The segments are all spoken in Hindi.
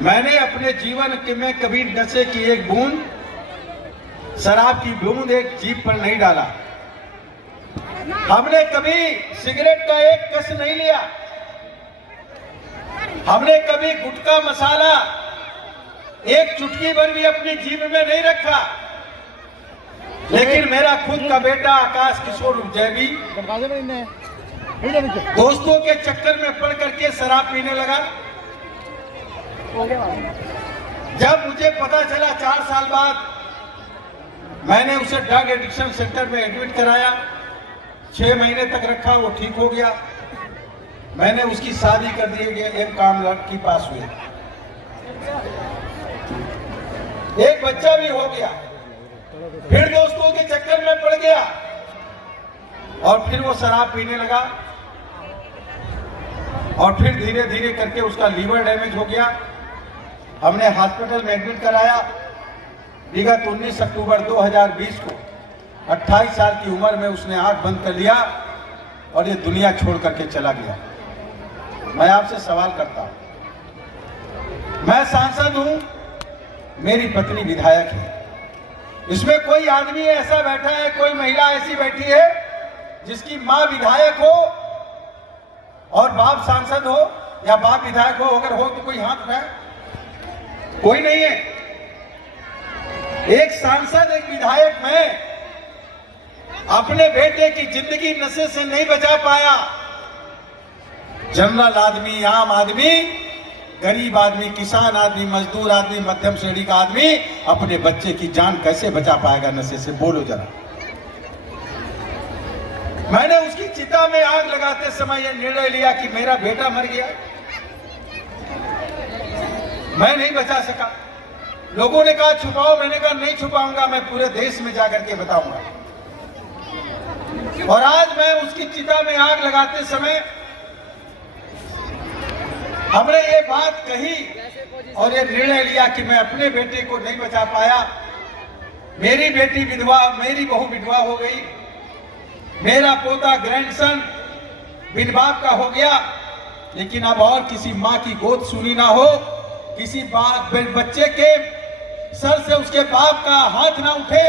मैंने अपने जीवन में कभी नशे की एक बूंद, शराब की बूंद एक जीभ पर नहीं डाला। हमने कभी सिगरेट का एक कस नहीं लिया। हमने कभी गुटखा मसाला एक चुटकी भर भी अपनी जीभ में नहीं रखा। लेकिन मेरा खुद का बेटा आकाश किशोर जैवी दोस्तों के चक्कर में पड़ करके शराब पीने लगा। जब मुझे पता चला 4 साल बाद, मैंने उसे ड्रग एडिक्शन सेंटर में एडमिट कराया। 6 महीने तक रखा, वो ठीक हो गया। मैंने उसकी शादी कर दी गया, एक काम लड़की पास हुई, एक बच्चा भी हो गया। फिर दोस्तों के चक्कर में पड़ गया और फिर वो शराब पीने लगा और फिर धीरे धीरे करके उसका लीवर डैमेज हो गया। हमने हॉस्पिटल में एडमिट कराया। विगत 19 अक्टूबर 2020 को 28 साल की उम्र में उसने आंख बंद कर लिया और ये दुनिया छोड़ करके चला गया। मैं आपसे सवाल करता हूं, मैं सांसद हूं, मेरी पत्नी विधायक है। इसमें कोई आदमी ऐसा बैठा है, कोई महिला ऐसी बैठी है जिसकी मां विधायक हो और बाप सांसद हो या बाप विधायक हो? अगर हो तो कोई हाथ उठाए। कोई नहीं है। एक सांसद, एक विधायक मैं अपने बेटे की जिंदगी नशे से नहीं बचा पाया। जनरल आदमी, आम आदमी, गरीब आदमी, किसान आदमी, मजदूर आदमी, मध्यम श्रेणी का आदमी अपने बच्चे की जान कैसे बचा पाएगा नशे से? बोलो जरा। मैंने उसकी चिता में आग लगाते समय यह निर्णय लिया कि मेरा बेटा मर गया, मैं नहीं बचा सका। लोगों ने कहा छुपाओ, मैंने कहा नहीं छुपाऊंगा, मैं पूरे देश में जाकर के बताऊंगा। और आज मैं उसकी चिता में आग लगाते समय हमने ये बात कही और ये निर्णय लिया कि मैं अपने बेटे को नहीं बचा पाया। मेरी बेटी विधवा, मेरी बहू विधवा हो गई, मेरा पोता ग्रैंडसन बिन बाप का हो गया। लेकिन अब और किसी मां की गोद सुनी ना हो, किसी बच्चे के सर से उसके बाप का हाथ ना उठे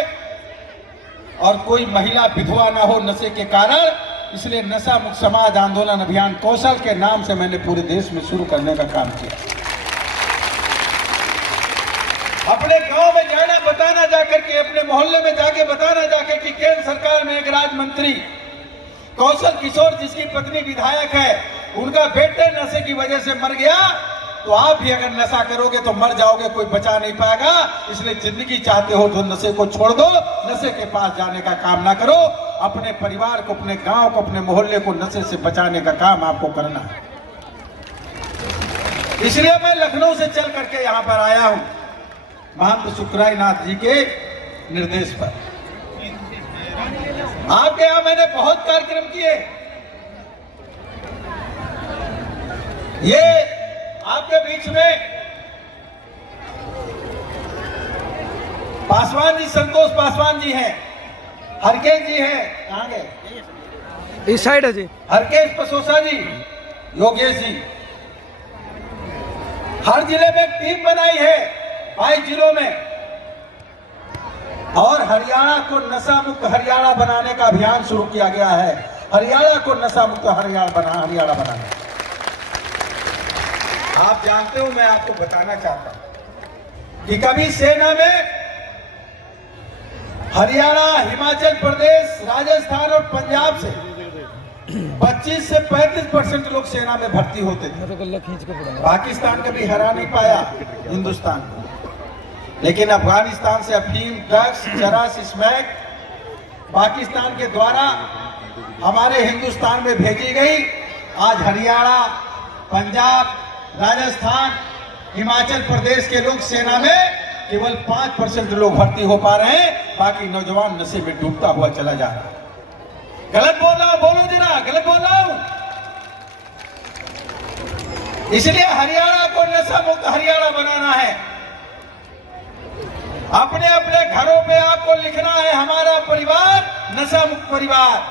और कोई महिला विधवा ना हो नशे के कारण। इसलिए नशा मुक्त समाज आंदोलन अभियान कौशल के नाम से मैंने पूरे देश में शुरू करने का काम किया। अपने गांव में जाना, बताना जाकर के, अपने मोहल्ले में जाके बताना जाके कि केंद्र सरकार में एक राज्य मंत्री कौशल किशोर जिसकी पत्नी विधायक है, उनका बेटे नशे की वजह से मर गया। तो आप भी अगर नशा करोगे तो मर जाओगे, कोई बचा नहीं पाएगा। इसलिए जिंदगी चाहते हो तो नशे को छोड़ दो, नशे के पास जाने का काम ना करो। अपने परिवार को, अपने गांव को, अपने मोहल्ले को नशे से बचाने का काम आपको करना है। इसलिए मैं लखनऊ से चल करके यहां पर आया हूं, महंत सुखराय नाथ जी के निर्देश पर। आपके यहां मैंने बहुत कार्यक्रम किए। ये आपके बीच में पासवान जी, संतोष पासवान जी हैं, हरकेश जी हैं, कहां गए? इस साइड है जी। हरकेश पसोसा जी, योगेश जी। हर जिले में टीम बनाई है, 22 जिलों में, और हरियाणा को नशा मुक्त हरियाणा बनाने का अभियान शुरू किया गया है। हरियाणा को नशा मुक्त हरियाणा बनाने। आप जानते हो, मैं आपको बताना चाहता हूं कि कभी सेना में हरियाणा, हिमाचल प्रदेश, राजस्थान और पंजाब से 25 से 35% लोग सेना में भर्ती होते थे। पाकिस्तान कभी हरा नहीं पाया हिंदुस्तान को। लेकिन अफगानिस्तान से अफीम, ड्रग्स, चरस, स्मैक पाकिस्तान के द्वारा हमारे हिंदुस्तान में भेजी गई। आज हरियाणा, पंजाब, राजस्थान, हिमाचल प्रदेश के लोग सेना में केवल 5% लोग भर्ती हो पा रहे हैं। बाकी नौजवान नशे में डूबता हुआ चला जा रहा है। गलत बोल रहा हूं? बोलो जरा, गलत बोल रहा हूं? इसलिए हरियाणा को नशा मुक्त हरियाणा बनाना है। अपने अपने घरों पे आपको लिखना है, हमारा परिवार नशा मुक्त परिवार।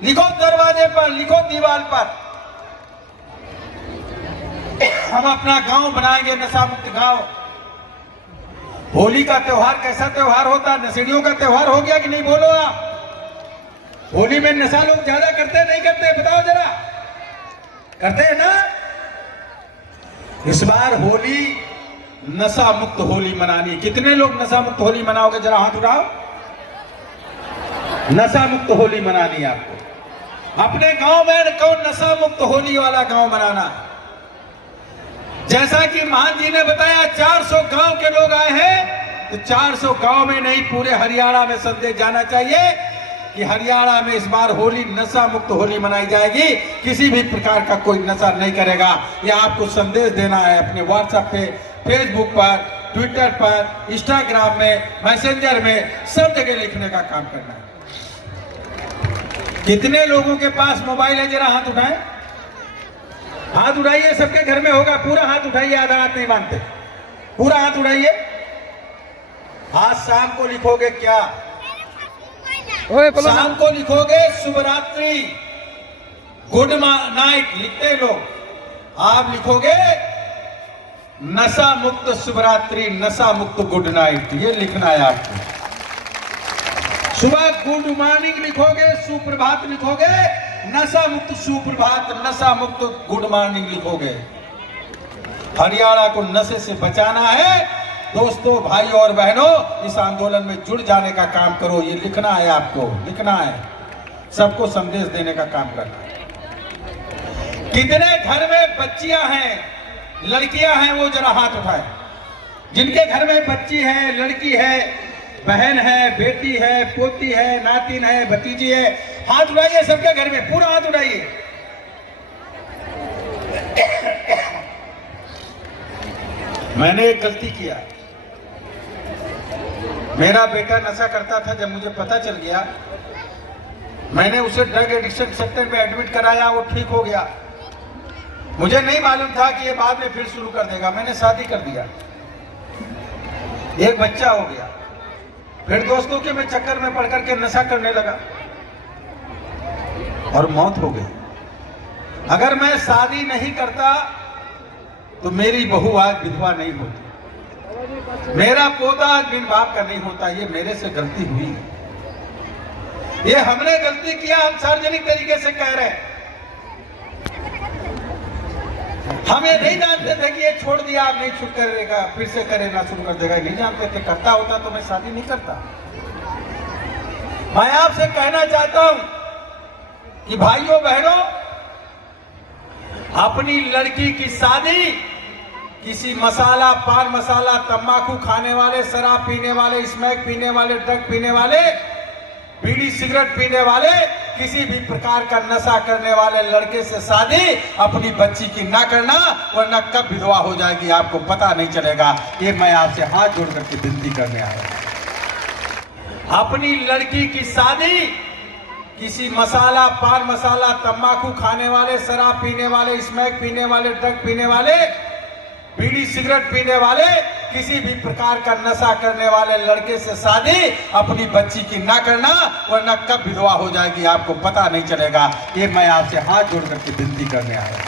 लिखो दरवाजे पर, लिखो दीवार पर। हम अपना गांव बनाएंगे नशा मुक्त गांव। होली का त्योहार कैसा त्योहार होता, नशेड़ियों का त्योहार हो गया कि नहीं? बोलो आप। होली में नशा लोग ज्यादा करते नहीं करते? बताओ जरा, करते हैं ना? इस बार होली नशा मुक्त होली मनानी। कितने लोग नशा मुक्त होली मनाओगे? जरा हाथ उठाओ। नशा मुक्त होली मनानी आपको। अपने गांव में कौन नशा मुक्त होली वाला गांव बनाना। जैसा कि मान जी ने बताया 400 गांव के लोग आए हैं, तो 400 गांव में नहीं पूरे हरियाणा में संदेश जाना चाहिए कि हरियाणा में इस बार होली नशा मुक्त होली मनाई जाएगी। किसी भी प्रकार का कोई नशा नहीं करेगा। यह आपको संदेश देना है अपने व्हाट्सएप पे, फेसबुक पर, ट्विटर पर, इंस्टाग्राम में, मैसेंजर में, सब जगह लिखने का काम करना है। कितने लोगों के पास मोबाइल है? जरा हाथ उठाएं। हाथ उठाइए, सबके घर में होगा। पूरा हाथ उठाइए, आधा हाथ नहीं मानते। पूरा हाथ उठाइए। आज शाम को लिखोगे क्या? शाम को लिखोगे शुभ रात्रि, गुड नाइट लिखते लोग। आप लिखोगे नशा मुक्त शुभ रात्रि, नशा मुक्त गुड नाइट, ये लिखना है आपको। सुबह गुड मॉर्निंग लिखोगे, सुप्रभात लिखोगे, नशा मुक्त सुप्रभात, नशा मुक्त गुड मॉर्निंग लिखोगे। हरियाणा को नशे से बचाना है। दोस्तों, भाइयों और बहनों, इस आंदोलन में जुड़ जाने का काम करो। ये लिखना है आपको, लिखना है। सबको संदेश देने का काम करना है। कितने घर में बच्चियां हैं, लड़कियां हैं, वो जरा हाथ उठाएं। जिनके घर में बच्ची है, लड़की है, बहन है, बेटी है, पोती है, नातिन है, भतीजी है, हाथ उठाइए। सबके घर में पूरा हाथ उठाइए। मैंने एक गलती किया। मेरा बेटा नशा करता था। जब मुझे पता चल गया, मैंने उसे ड्रग एडिक्शन सेंटर में एडमिट कराया। वो ठीक हो गया। मुझे नहीं मालूम था कि ये बाद में फिर शुरू कर देगा। मैंने शादी कर दिया, एक बच्चा हो गया। फिर दोस्तों के मैं चक्कर में पड़ करके नशा करने लगा और मौत हो गई। अगर मैं शादी नहीं करता तो मेरी बहू आज विधवा नहीं होती, मेरा पोता आज बिन बाप का नहीं होता। ये मेरे से गलती हुई। ये हमने गलती किया, हम सार्वजनिक तरीके से कह रहे हैं। हम ये नहीं जानते थे कि ये छोड़ दिया, आप नहीं छूट करेगा, फिर से करेगा, शुरू कर देगा। नहीं जानते थे। करता होता तो मैं शादी नहीं करता। मैं आपसे कहना चाहता हूं कि भाइयों बहनों, अपनी लड़की की शादी किसी मसाला, पान मसाला, तंबाकू खाने वाले, शराब पीने वाले, स्मैक पीने वाले, ड्रग पीने वाले, बीड़ी सिगरेट पीने वाले, किसी भी प्रकार का नशा करने वाले लड़के से शादी अपनी बच्ची की ना करना, वरना कब विधवा हो जाएगी आपको पता नहीं चलेगा। ये मैं आपसे हाथ जोड़ करके विनती करने आया। अपनी लड़की की शादी किसी मसाला, पान मसाला, तंबाकू खाने वाले, शराब पीने वाले, स्मैक पीने वाले, ड्रग पीने वाले, बीड़ी सिगरेट पीने वाले, किसी भी प्रकार का नशा करने वाले लड़के से शादी अपनी बच्ची की ना करना, वरना कब विधवा हो जाएगी आपको पता नहीं चलेगा। ये मैं आपसे हाथ जोड़ करके विनती करने आया।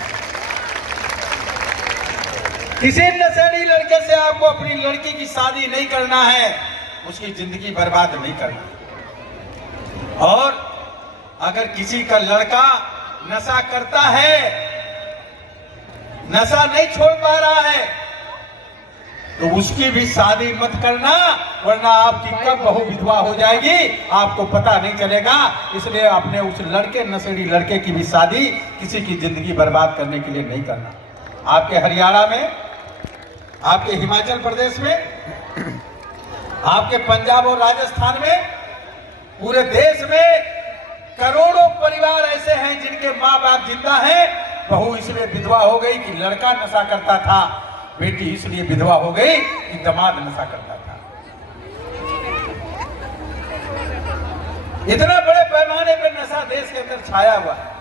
किसी नशेड़ी लड़के से आपको अपनी लड़की की शादी नहीं करना है, उसकी जिंदगी बर्बाद नहीं करना। और अगर किसी का लड़का नशा करता है, नशा नहीं छोड़ पा रहा है, तो उसकी भी शादी मत करना, वरना आपकी कब बहू विधवा हो जाएगी आपको पता नहीं चलेगा। इसलिए अपने उस लड़के, नशेड़ी लड़के की भी शादी किसी की जिंदगी बर्बाद करने के लिए नहीं करना। आपके हरियाणा में, आपके हिमाचल प्रदेश में, आपके पंजाब और राजस्थान में, पूरे देश में करोड़ों परिवार ऐसे हैं जिनके माँ बाप जिंदा हैं। बहू इसलिए विधवा हो गई कि लड़का नशा करता था, बेटी इसलिए विधवा हो गई कि दामाद नशा करता था। इतना बड़े पैमाने पर नशा देश के अंदर छाया हुआ है।